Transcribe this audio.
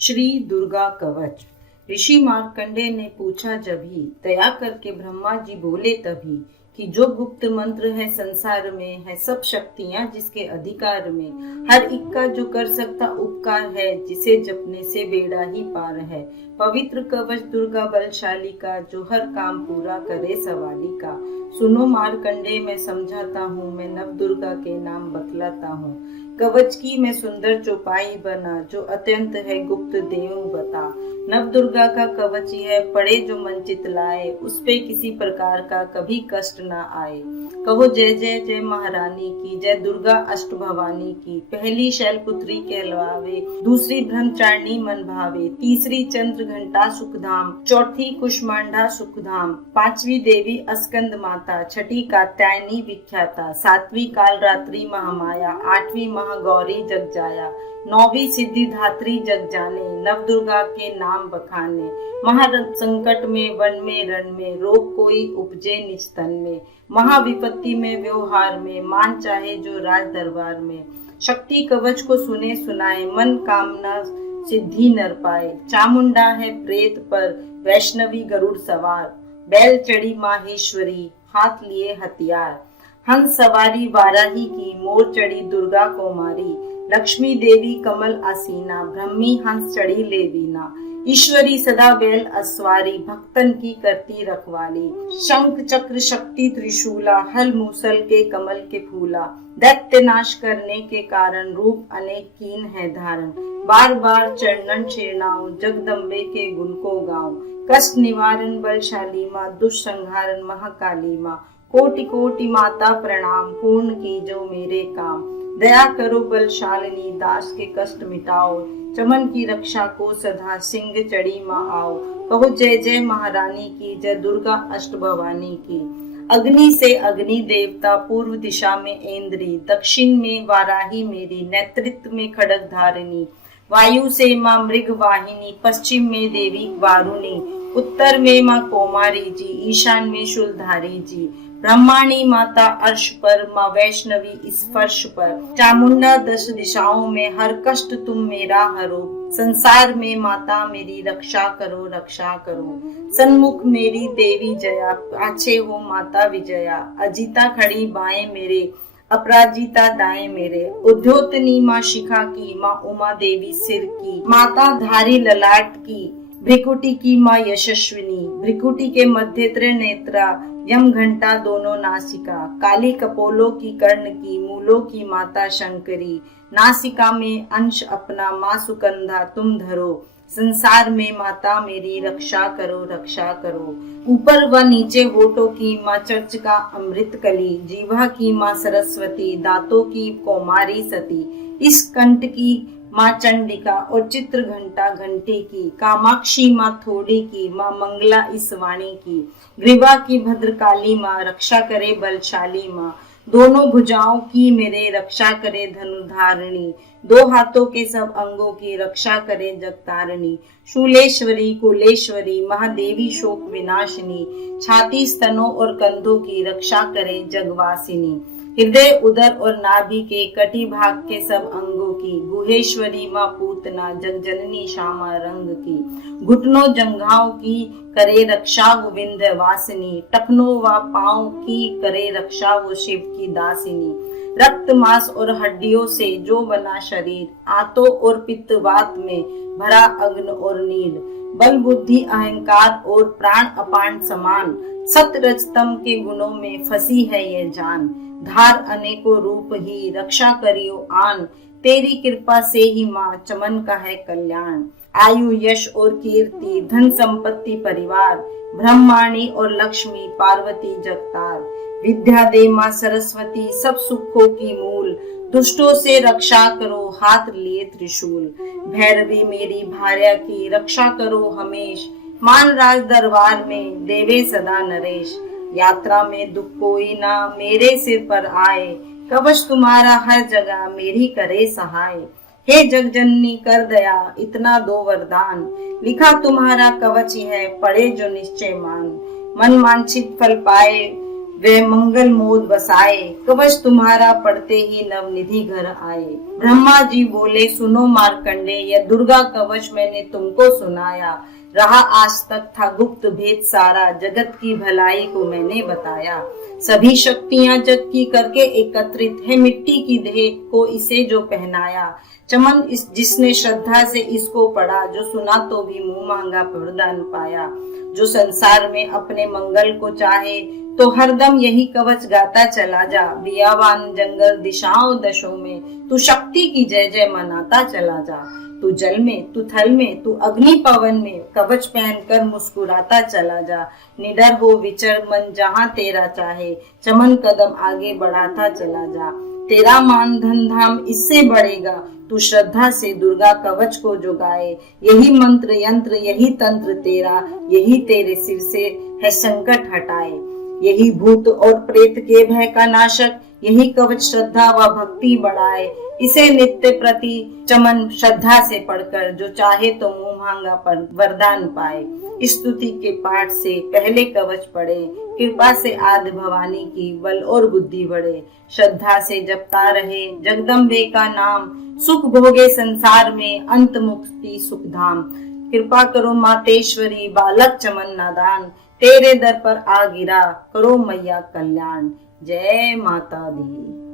श्री दुर्गा कवच। ऋषि मार्कंडेय ने पूछा जभी, दया करके ब्रह्मा जी बोले तभी, कि जो गुप्त मंत्र है संसार में, है सब शक्तियां जिसके अधिकार में, हर एक का जो कर सकता उपकार है, जिसे जपने से बेड़ा ही पार है। पवित्र कवच दुर्गा बलशाली का, जो हर काम पूरा करे सवाली का। सुनो मार्कंडेय, मैं समझाता हूँ, मैं नव दुर्गा के नाम बतलाता हूँ। कवच की मैं सुंदर चौपाई बना, जो अत्यंत है गुप्त देव बता। नव दुर्गा का कवच है, पड़े जो मन चितलाए, उस पे किसी प्रकार का कभी कष्ट ना आए। कहो जय जय जय महारानी की, जय दुर्गा अष्ट भवानी की। पहली शैलपुत्री कहलावे, दूसरी ब्रह्मचारिणी मन भावे, तीसरी चंद्र घंटा सुखधाम, चौथी कुष्मांडा सुखधाम, पांचवी देवी अस्कंद माता, छठी कात्यायनी विख्याता, सातवीं काल रात्रि महामाया, आठवीं महागौरी जग जाया, नौवीं सिद्धि धात्री जग जाने, नव दुर्गा के नाम बखाने। महासंकट में वन में रण में, रोग कोई उपजे निज तन में, महाविपत्ति में व्यवहार में, मान चाहे जो राज दरबार में। शक्ति कवच को सुने सुनाए, मन कामना सिद्धि नर पाए। चामुंडा है प्रेत पर, वैष्णवी गरुड़ सवार, बैल चढ़ी माहेश्वरी, हाथ लिए हथियार। हंस सवारी वाराही की, मोर चढ़ी दुर्गा को मारी, लक्ष्मी देवी कमल आसीना, ब्रह्मी हंस चढ़ी लेवीना। ईश्वरी सदा बैल अस्वारी, भक्तन की करती रखवाली। शंख चक्र शक्ति त्रिशूला, हल मूसल के कमल के फूला। दैत्य नाश करने के कारण, रूप अनेक कीन है धारण। बार बार चरणन शरणाओ, जगदम्बे के गुण को गाओ। कष्ट निवारण बलशाली माँ, दुष्संहारण महाकाली माँ। कोटि कोटि माता प्रणाम, पूर्ण की जो मेरे काम। दया करो बलशालिनी, दास के कष्ट मिटाओ। चमन की रक्षा को सदा, सिंह चढ़ी माँ आओ। कहो जय जय महारानी की, जय दुर्गा अष्ट भवानी की। अग्नि से अग्नि देवता, पूर्व दिशा में ऐन्द्री, दक्षिण में वाराही मेरी, नेतृत्व में खड्ग धारिणी। वायु से माँ मृग वाहिनी, पश्चिम में देवी वारुणी, उत्तर में माँ कौमारी जी, ईशान में शूलधारी जी। ब्रह्माणी माता अर्श पर, माँ वैष्णवी इस फर्श पर। चामुंडा 10 दिशाओं में, हर कष्ट तुम मेरा हरो। संसार में माता मेरी, रक्षा करो रक्षा करो। सन्मुख मेरी देवी जया, पाछे हो माता विजया। अजिता खड़ी बाएं मेरे, अपराजिता दाएं मेरे। उद्योतनी माँ शिखा की, माँ उमा देवी सिर की, माता धारी ललाट की। भ्रिकुटी की माँ यशस्विनी, भ्रिकुटी के मध्य त्रिनेत्रा, यम घंटा दोनों नासिका। काली कपोलों की कर्ण की, मूलों की माता शंकरी। नासिका में अंश अपना, माँ सुकंधा तुम धरो। संसार में माता मेरी, रक्षा करो रक्षा करो। ऊपर व नीचे होठों की माँ चर्च का अमृत कली, जीवा की माँ सरस्वती, दांतों की कौमारी सती। इस कंठ की माँ चंडिका और चित्र घंटा घंटे की। कामाक्षी माँ थोड़ी की, माँ मंगला इस वाणी की। ग्रीवा की भद्रकाली माँ, रक्षा करे बलशाली माँ। दोनों भुजाओं की मेरे, रक्षा करे धनुधारिणी। दो हाथों के सब अंगों की, रक्षा करे जगतारिणी। शूलेश्वरी कुलेश्वरी, महादेवी शोक विनाशिनी। छाती स्तनों और कंधों की, रक्षा करे जगवासिनी। हृदय उदर और नाभि के, कटी भाग के सब अंगों की। गुहेश्वरी माँ पूतना, जगजननी श्यामा रंग की। घुटनों जंघाओं की करे रक्षा वो विंध्यवासिनी। टखनों व पांव की करे रक्षा वो शिव की दासिनी। रक्त मांस और हड्डियों से जो बना शरीर, आंतों और पित्त वात में भरा अग्न और नील। बल बुद्धि अहंकार और प्राण अपान समान, सत रजतम के गुणों में फंसी है ये जान। धार अनेकों रूप ही, रक्षा करियो आन। तेरी कृपा से ही माँ, चमन का है कल्याण। आयु यश और कीर्ति, धन संपत्ति परिवार। ब्रह्माणी और लक्ष्मी, पार्वती जगतार। विद्या दे माँ सरस्वती, सब सुखों की मूल। दुष्टों से रक्षा करो, हाथ लिए त्रिशूल। भैरवी मेरी भार्या की, रक्षा करो हमेश। मान राज दरबार में, देवे सदा नरेश। यात्रा में दुख कोई ना मेरे सिर पर आए, कवच तुम्हारा हर जगह मेरी करे सहाय। हे जगजननी कर दया, इतना दो वरदान। लिखा तुम्हारा कवच है, पढ़े जो निश्चय मान। मन वांछित फल पाए, वे मंगल मोद बसाए, कवच तुम्हारा पढ़ते ही नवनिधि घर आए। ब्रह्मा जी बोले सुनो मार्कंडे, यह दुर्गा कवच मैंने तुमको सुनाया। रहा आज तक था गुप्त भेद सारा, जगत की भलाई को मैंने बताया। सभी शक्तियां जग की करके एकत्रित है, मिट्टी की देह को इसे जो पहनाया। चमन इस जिसने श्रद्धा से इसको पढ़ा, जो सुना तो भी मुंह मांगा वरदान पाया। जो संसार में अपने मंगल को चाहे, तो हरदम यही कवच गाता चला जा। बियावान जंगल दिशाओं दशों में, तू शक्ति की जय जय मनाता चला जा। तू जल में, तू थल में, तू अग्नि पवन में, कवच पहनकर मुस्कुराता चला जा। निडर हो विचर मन जहाँ तेरा चाहे, चमन कदम आगे बढ़ाता चला जा। तेरा मान धन धाम इससे बढ़ेगा, तू श्रद्धा से दुर्गा कवच को जो गाए। यही मंत्र यंत्र यही तंत्र तेरा, यही तेरे सिर से है संकट हटाए। यही भूत और प्रेत के भय का नाशक, यही कवच श्रद्धा व भक्ति बढ़ाए। इसे नित्य प्रति चमन श्रद्धा से पढ़कर, जो चाहे तो मुंह मांगा पर वरदान पाए। स्तुति के पाठ से पहले कवच पढ़े, कृपा से आदि भवानी की बल और बुद्धि बढ़े। श्रद्धा से जपता रहे जगदम्बे का नाम, सुख भोगे संसार में अंत मुक्ति सुख धाम। कृपा करो मातेश्वरी बालक चमन नादान, तेरे दर पर आ गिरा करो मैया कल्याण। जय माता दी।